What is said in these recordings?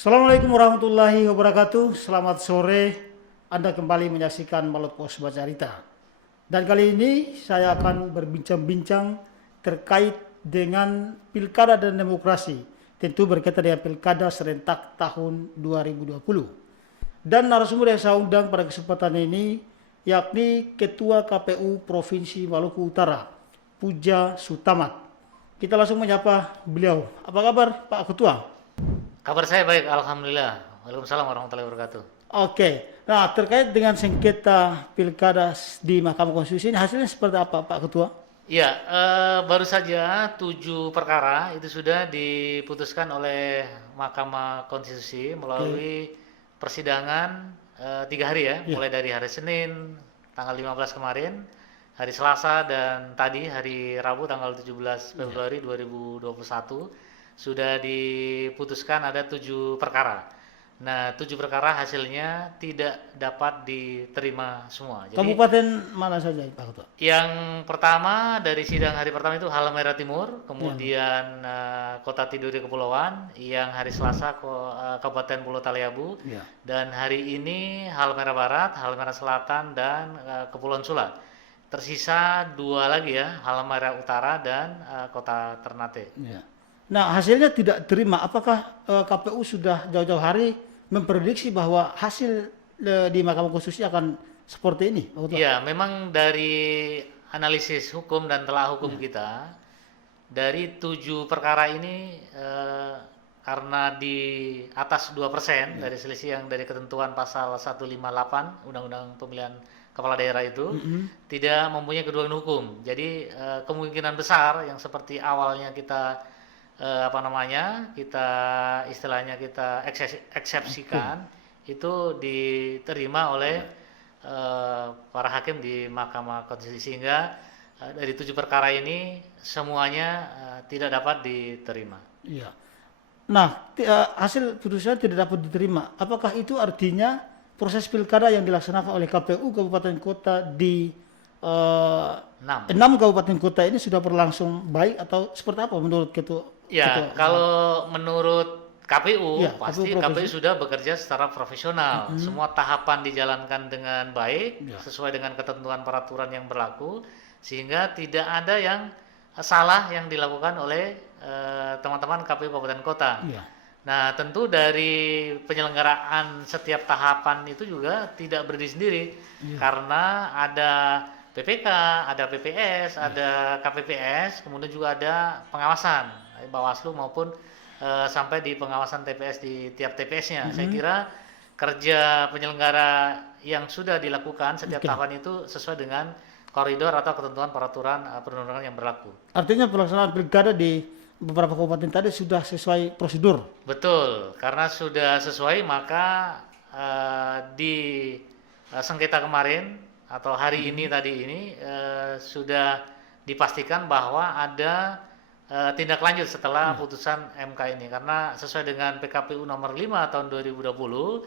Assalamualaikum warahmatullahi wabarakatuh. Selamat sore. Anda kembali menyaksikan Malut Pos Bacarita. Dan kali ini saya akan berbincang-bincang terkait dengan pilkada dan demokrasi. Tentu berkaitan dengan pilkada serentak tahun 2020. Dan narasumber yang saya undang pada kesempatan ini yakni Ketua KPU Provinsi Maluku Utara, Puja Sutamat. Kita langsung menyapa beliau. Apa kabar Pak Ketua? Kabar saya baik, Alhamdulillah. Waalaikumsalam warahmatullahi wabarakatuh. Oke, nah terkait dengan sengketa pilkada di Mahkamah Konstitusi ini hasilnya seperti apa Pak Ketua? Ya, baru saja 7 perkara itu sudah diputuskan oleh Mahkamah Konstitusi Oke, melalui persidangan 3 hari ya, ya, mulai dari hari Senin tanggal 15 kemarin, hari Selasa dan tadi hari Rabu tanggal 17 ya, Februari 2021 sudah diputuskan ada 7 perkara. Nah, 7 perkara hasilnya tidak dapat diterima semua. Jadi kabupaten mana saja Pak Ketua? yang pertama dari sidang hari pertama itu Halmahera Timur, Ya, kemudian Kota Tidore Kepulauan, yang hari Selasa Kabupaten Pulau Taliabu, ya. dan hari ini Halmahera Barat, Halmahera Selatan, dan Kepulauan Sula. Tersisa 2 lagi ya, Halmahera Utara dan Kota Ternate. Ya. Nah hasilnya tidak terima. Apakah KPU sudah jauh-jauh hari memprediksi bahwa hasil di Mahkamah Konstitusi akan seperti ini Pak Ketua? Iya, memang dari analisis hukum dan telah hukum Ya, kita, dari 7 perkara ini karena di atas 2% ya. dari selisih yang dari ketentuan pasal 158 Undang-Undang Pemilihan Kepala Daerah itu Mm-mm. tidak mempunyai kedudukan hukum. Jadi kemungkinan besar yang seperti awalnya kita kita istilahnya kita Oke. eksepsikan itu diterima oleh Ya, para hakim di Mahkamah Konstitusi, sehingga dari 7 perkara ini semuanya tidak dapat diterima. ya. Nah, hasil putusan tidak dapat diterima. Apakah itu artinya proses pilkada yang dilaksanakan oleh KPU kabupaten kota di eh, 6. 6 kabupaten kota ini sudah berlangsung baik atau seperti apa menurut ketua? Ya, kalau menurut KPU Ya, KPU pasti KPU provinsi. sudah bekerja secara profesional. Mm-mm. Semua tahapan dijalankan dengan baik Ya, sesuai dengan ketentuan peraturan yang berlaku, sehingga tidak ada yang salah yang dilakukan oleh teman-teman KPU Kabupaten Kota. ya, Nah, tentu dari penyelenggaraan setiap tahapan itu juga tidak berdiri sendiri, ya, karena ada PPK, ada PPS, ya. ada KPPS, kemudian juga ada pengawasan Bawaslu maupun sampai di pengawasan TPS di tiap TPS-nya. Saya Mm-mm. kira kerja penyelenggara yang sudah dilakukan setiap Oke. tahapan itu sesuai dengan koridor atau ketentuan peraturan perundang-undangan yang berlaku. Artinya pelaksanaan pilkada di beberapa kabupaten tadi sudah sesuai prosedur. Betul, karena sudah sesuai maka di sengketa kemarin atau hari ini tadi ini sudah dipastikan bahwa ada tindak lanjut setelah Ya, putusan MK ini, karena sesuai dengan PKPU nomor 5 tahun 2020,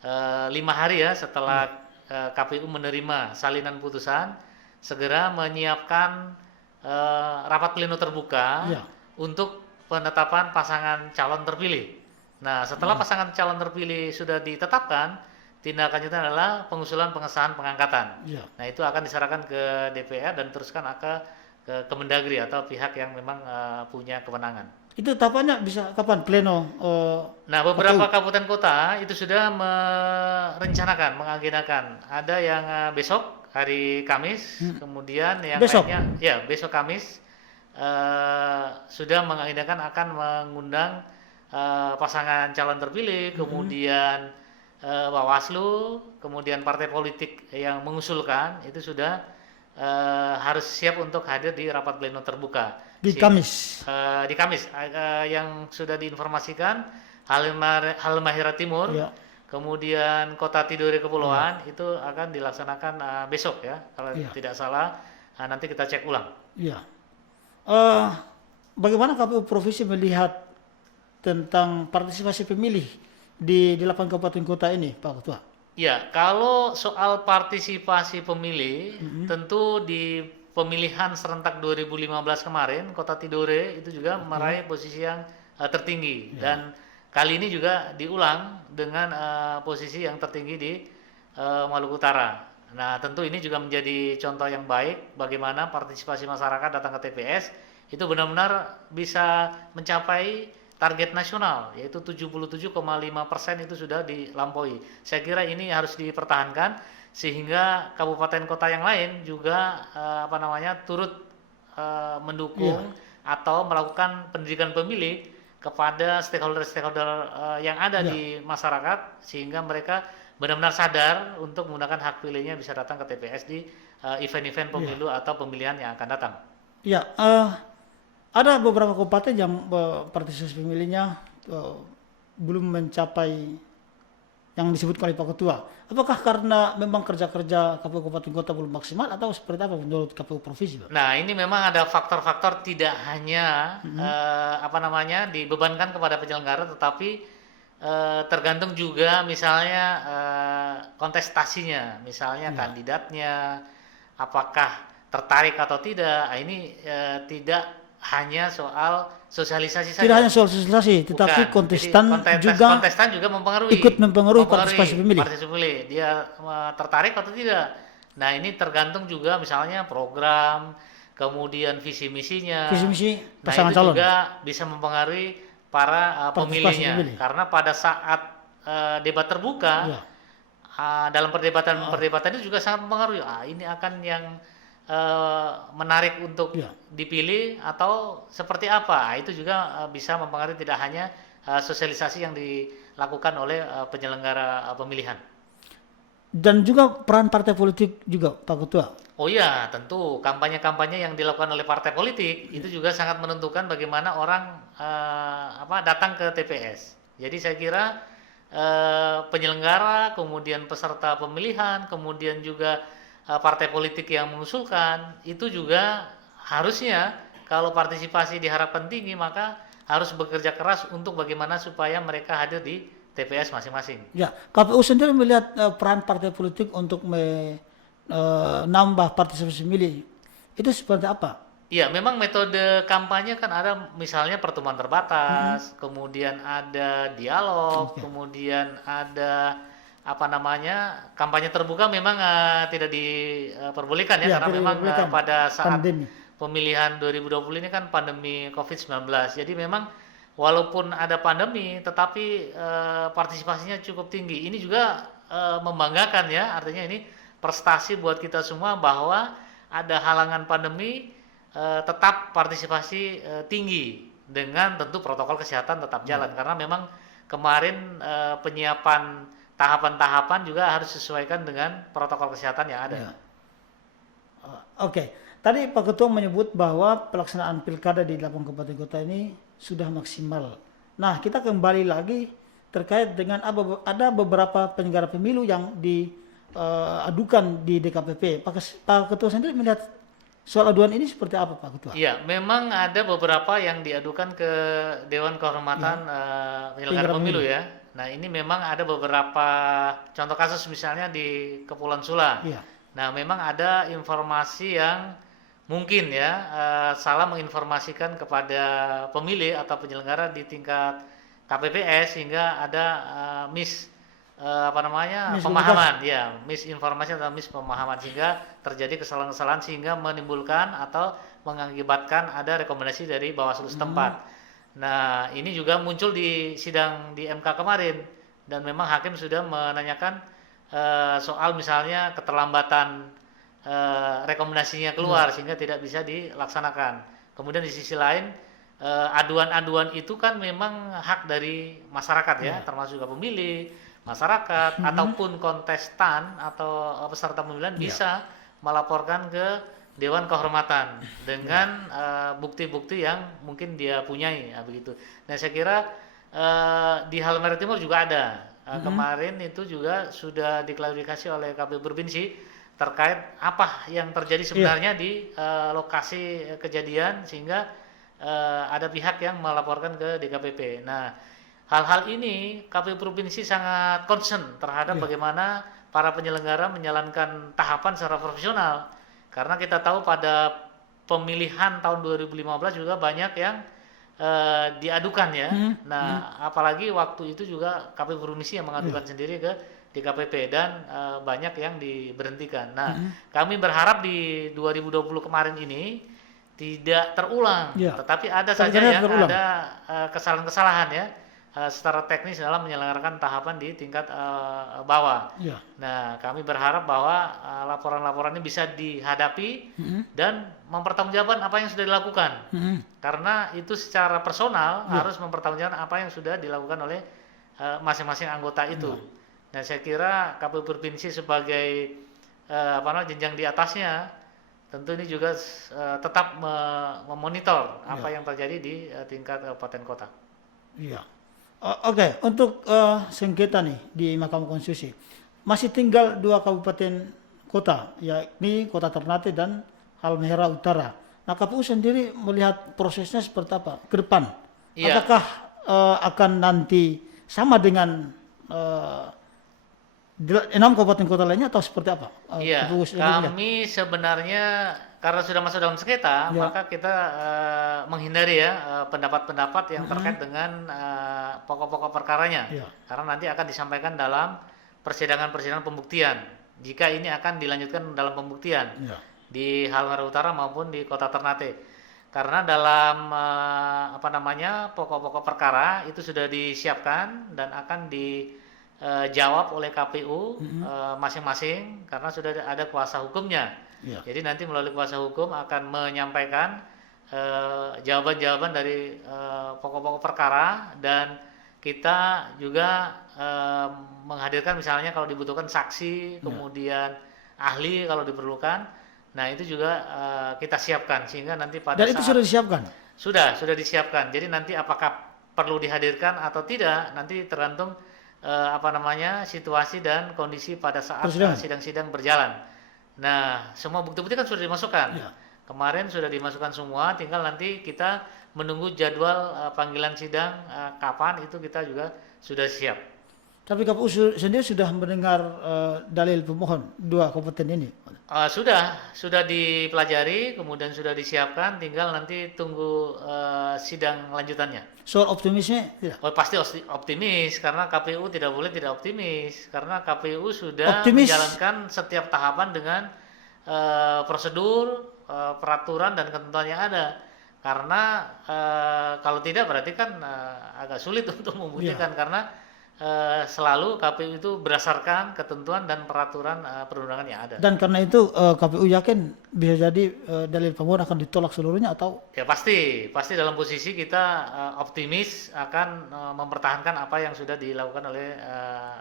5 hari ya setelah ya, KPU menerima salinan putusan, segera menyiapkan rapat pleno terbuka ya. untuk penetapan pasangan calon terpilih. Nah, setelah pasangan calon terpilih sudah ditetapkan, tindak lanjutnya adalah pengusulan pengesahan pengangkatan. Ya. Nah, itu akan diserahkan ke DPR dan teruskan ke Kemendagri atau pihak yang memang punya kewenangan. Itu tahapannya bisa kapan pleno Nah, KPU? beberapa kabupaten kota itu sudah merencanakan, mengagendakan. Ada yang besok hari Kamis, Hmm. kemudian yang Besok. lainnya ya besok Kamis sudah mengagendakan akan mengundang pasangan calon terpilih, Mm-mm. kemudian Bawaslu, kemudian partai politik yang mengusulkan itu sudah harus siap untuk hadir di rapat pleno terbuka. Di Kamis. Di Kamis yang sudah diinformasikan Halmahera Timur, Ya, kemudian Kota Tidore ya, Kepulauan itu akan dilaksanakan besok ya, kalau ya, tidak salah. Nanti kita cek ulang. ya. Eh, Bagaimana KPU Provinsi melihat tentang partisipasi pemilih di 8 kabupaten kota ini, Pak Ketua? Ya, kalau soal partisipasi pemilih, Mm-mm. tentu di pemilihan serentak 2015 kemarin, Kota Tidore itu juga Oke. meraih posisi yang tertinggi, Ya, dan kali ini juga diulang dengan posisi yang tertinggi di Maluku Utara. Nah, tentu ini juga menjadi contoh yang baik bagaimana partisipasi masyarakat datang ke TPS itu benar-benar bisa mencapai target nasional, yaitu 77,5% itu sudah dilampaui. Saya kira ini harus dipertahankan sehingga kabupaten kota yang lain juga turut mendukung atau melakukan pendidikan pemilih kepada stakeholder-stakeholder yang ada di masyarakat sehingga mereka benar-benar sadar untuk menggunakan hak pilihnya bisa datang ke TPS di event-event pemilu atau pemilihan yang akan datang. Ya, ada beberapa kabupaten yang partisipasi pemilihnya belum mencapai yang disebut oleh Pak Ketua. Apakah karena memang kerja-kerja KPU Kabupaten Kota belum maksimal atau seperti apa menurut KPU Provinsi, Pak? Nah, ini memang ada faktor-faktor tidak hanya dibebankan kepada penyelenggara, tetapi tergantung juga misalnya kontestasinya, misalnya kandidatnya apakah tertarik atau tidak. Nah, ini tidak hanya soal sosialisasi saja. Tidak hanya soal sosialisasi, tetapi kontestan juga mempengaruhi. Ikut mempengaruhi partisipasi pemilih. Dia tertarik atau tidak. Nah, ini tergantung juga misalnya program, kemudian visi misinya. Visi misi pasangan calon. Nah, itu juga bisa mempengaruhi para pemilihnya. Karena pada saat debat terbuka, dalam perdebatan itu juga sangat mempengaruhi. Ini akan yang menarik untuk dipilih atau seperti apa. Itu juga bisa mempengaruhi tidak hanya sosialisasi yang dilakukan oleh penyelenggara pemilihan. Dan juga peran partai politik juga, Pak Ketua. Oh iya, tentu kampanye-kampanye yang dilakukan oleh partai politik itu juga sangat menentukan bagaimana orang datang ke TPS. Jadi saya kira penyelenggara, kemudian peserta pemilihan, kemudian juga partai politik yang mengusulkan itu juga harusnya kalau partisipasi diharapkan tinggi maka harus bekerja keras untuk bagaimana supaya mereka hadir di TPS masing-masing. Ya, KPU sendiri melihat peran partai politik untuk menambah partisipasi pemilih itu seperti apa? Iya, memang metode kampanye kan ada misalnya pertemuan terbatas, kemudian ada dialog, kemudian ada kampanye terbuka memang tidak diperbolehkan karena memang pada saat pemilihan 2020 ini kan pandemi COVID-19. Jadi memang walaupun ada pandemi tetapi partisipasinya cukup tinggi. Ini juga membanggakan ya, artinya ini prestasi buat kita semua bahwa ada halangan pandemi tetap partisipasi tinggi dengan tentu protokol kesehatan tetap jalan karena memang kemarin penyiapan tahapan-tahapan juga harus disesuaikan dengan protokol kesehatan yang ada. Oke. Tadi Pak Ketua menyebut bahwa pelaksanaan pilkada di 8 kabupaten kota ini sudah maksimal. Nah, kita kembali lagi terkait dengan ada beberapa penyelenggara pemilu yang diadukan di DKPP. Pak Ketua sendiri melihat soal aduan ini seperti apa, Pak Ketua? Iya, memang ada beberapa yang diadukan ke Dewan Kehormatan Penyelenggara Pemilu ya. Nah, ini memang ada beberapa contoh kasus misalnya di Kepulauan Sula. Nah, memang ada informasi yang mungkin salah menginformasikan kepada pemilih atau penyelenggara di tingkat KPPS sehingga ada pemahaman misinformasi atau mispemahaman sehingga terjadi kesalahan-kesalahan sehingga menimbulkan atau mengakibatkan ada rekomendasi dari Bawaslu setempat. Nah, ini juga muncul di sidang di MK kemarin dan memang hakim sudah menanyakan soal misalnya keterlambatan rekomendasinya keluar sehingga tidak bisa dilaksanakan. Kemudian di sisi lain aduan-aduan itu kan memang hak dari masyarakat termasuk juga pemilih, masyarakat ataupun kontestan atau peserta pemilihan bisa melaporkan ke Dewan Kehormatan dengan bukti-bukti yang mungkin dia punyai begitu. Nah, saya kira di Halmahera Timur juga ada. Kemarin itu juga sudah diklarifikasi oleh KPU Provinsi terkait apa yang terjadi sebenarnya di lokasi kejadian sehingga ada pihak yang melaporkan ke DKPP. Nah, hal-hal ini KPU Provinsi sangat concern terhadap bagaimana para penyelenggara menjalankan tahapan secara profesional. Karena kita tahu pada pemilihan tahun 2015 juga banyak yang diadukan ya. Nah, apalagi waktu itu juga KPU Provinsi yang mengadukan sendiri ke DKPP dan banyak yang diberhentikan. Nah, kami berharap di 2020 kemarin ini tidak terulang, Ya. tetapi ada Tapi saja ternyata yang terulang. ada kesalahan-kesalahan ya secara teknis dalam menyelenggarakan tahapan di tingkat bawah. Ya. Nah, kami berharap bahwa laporan-laporan ini bisa dihadapi dan mempertanggungjawabkan apa yang sudah dilakukan. Karena itu secara personal harus mempertanggungjawabkan apa yang sudah dilakukan oleh masing-masing anggota itu. Dan saya kira KPU Provinsi sebagai jenjang di atasnya tentu ini juga tetap memonitor apa yang terjadi di tingkat kabupaten kota. Iya. Oke, untuk sengketa nih di Mahkamah Konstitusi masih tinggal 2 kabupaten kota, yakni Kota Ternate dan Halmahera Utara. Nah, KPU sendiri melihat prosesnya seperti apa ke depan? Iya. Apakah akan nanti sama dengan 6 kabupaten kota lainnya atau seperti apa? Iya, KPU sendiri melihat? kami sebenarnya karena sudah masuk dalam sengketa, maka kita menghindari ya pendapat-pendapat yang terkait dengan pokok-pokok perkaranya. Karena nanti akan disampaikan dalam persidangan-persidangan pembuktian. Jika ini akan dilanjutkan dalam pembuktian di Halmahera Utara maupun di Kota Ternate. Karena dalam pokok-pokok perkara itu sudah disiapkan dan akan dijawab oleh KPU masing-masing karena sudah ada kuasa hukumnya. Jadi nanti melalui kuasa hukum akan menyampaikan jawaban-jawaban dari pokok-pokok perkara dan kita juga menghadirkan misalnya kalau dibutuhkan saksi, kemudian ahli kalau diperlukan. Nah, itu juga kita siapkan sehingga nanti pada Dan itu sudah disiapkan? Sudah disiapkan. Jadi nanti apakah perlu dihadirkan atau tidak nanti tergantung situasi dan kondisi pada saat sidang-sidang berjalan. Nah, semua bukti-bukti kan sudah dimasukkan. Kemarin sudah dimasukkan semua, tinggal nanti kita menunggu jadwal panggilan sidang kapan itu kita juga sudah siap. Tapi KPU sendiri sudah mendengar dalil pemohon 2 kabupaten ini? Sudah dipelajari, kemudian sudah disiapkan, tinggal nanti tunggu sidang lanjutannya. Soal optimisnya tidak? Oh, pasti optimis karena KPU tidak boleh tidak optimis karena KPU sudah Optimis. menjalankan setiap tahapan dengan prosedur, peraturan dan ketentuan yang ada. Karena kalau tidak berarti kan agak sulit untuk membuktikan karena selalu KPU itu berdasarkan ketentuan dan peraturan perundangan yang ada. Dan karena itu KPU yakin bisa jadi dalil pemohon akan ditolak seluruhnya atau? Ya pasti dalam posisi kita optimis akan mempertahankan apa yang sudah dilakukan oleh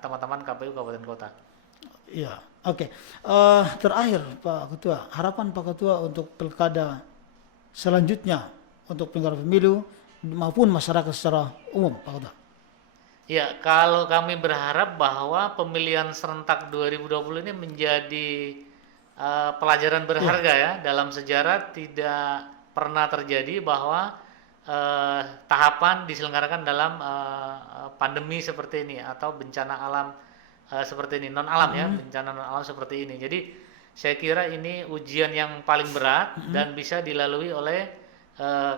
teman-teman KPU Kabupaten Kota. Iya, oke. Terakhir Pak Ketua, harapan Pak Ketua untuk pilkada selanjutnya untuk penyelenggara pemilu maupun masyarakat secara umum, Pak Ketua. Ya, kalau kami berharap bahwa pemilihan serentak 2020 ini menjadi pelajaran berharga ya. Dalam sejarah tidak pernah terjadi bahwa tahapan diselenggarakan dalam pandemi seperti ini atau bencana alam seperti ini, non alam ya, bencana non alam seperti ini. Jadi saya kira ini ujian yang paling berat dan bisa dilalui oleh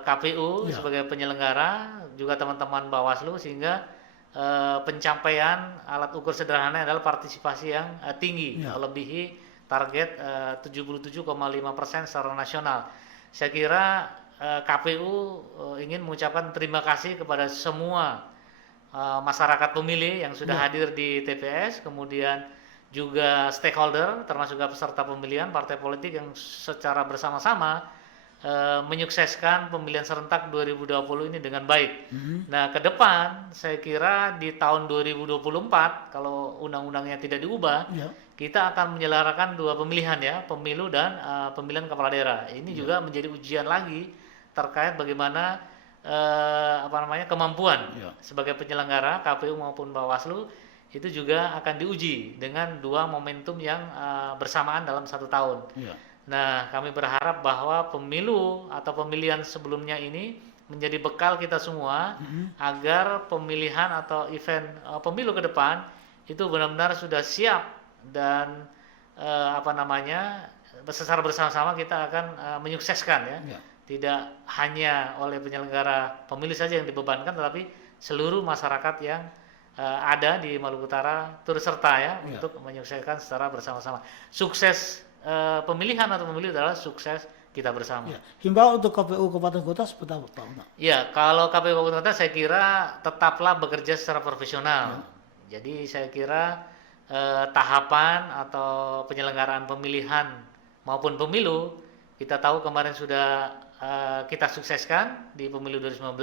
KPU sebagai penyelenggara, juga teman-teman Bawaslu sehingga pencapaian alat ukur sederhana adalah partisipasi yang tinggi, melebihi target 77,5% secara nasional. Saya kira KPU ingin mengucapkan terima kasih kepada semua masyarakat pemilih yang sudah hadir di TPS, kemudian juga stakeholder termasuk juga peserta pemilihan partai politik yang secara bersama-sama menyukseskan pemilihan serentak 2020 ini dengan baik. Nah, ke depan saya kira di tahun 2024 kalau undang-undangnya tidak diubah, kita akan menyelenggarakan 2 pemilihan ya, pemilu dan pemilihan kepala daerah. Ini juga menjadi ujian lagi terkait bagaimana kemampuan sebagai penyelenggara KPU maupun Bawaslu itu juga akan diuji dengan 2 momentum yang bersamaan dalam 1 tahun. Nah, kami berharap bahwa pemilu atau pemilihan sebelumnya ini menjadi bekal kita semua agar pemilihan atau event pemilu ke depan itu benar-benar sudah siap dan secara bersama-sama kita akan menyukseskan ya tidak hanya oleh penyelenggara pemilu saja yang dibebankan, tetapi seluruh masyarakat yang ada di Maluku Utara turut serta ya untuk menyukseskan secara bersama-sama. Sukses pemilihan atau pemilu adalah sukses kita bersama. Ya. Himbau untuk KPU Kabupaten Kota seperti apa Pak Una? Ya, kalau KPU Kabupaten Kota saya kira tetaplah bekerja secara profesional. Jadi saya kira tahapan atau penyelenggaraan pemilihan maupun pemilu, kita tahu kemarin sudah kita sukseskan di pemilu 2019,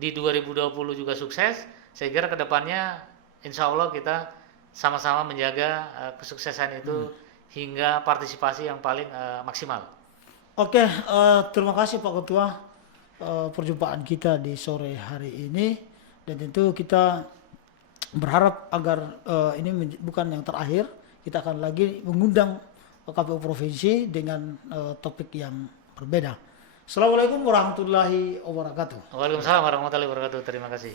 di 2020 juga sukses. Saya kira kedepannya insya Allah kita sama-sama menjaga kesuksesan itu hingga partisipasi yang paling maksimal. Oke, terima kasih Pak Ketua perjumpaan kita di sore hari ini, dan tentu kita berharap agar ini bukan yang terakhir. Kita akan lagi mengundang KPU Provinsi dengan topik yang berbeda. Assalamualaikum warahmatullahi wabarakatuh. Waalaikumsalam warahmatullahi wabarakatuh. Terima kasih.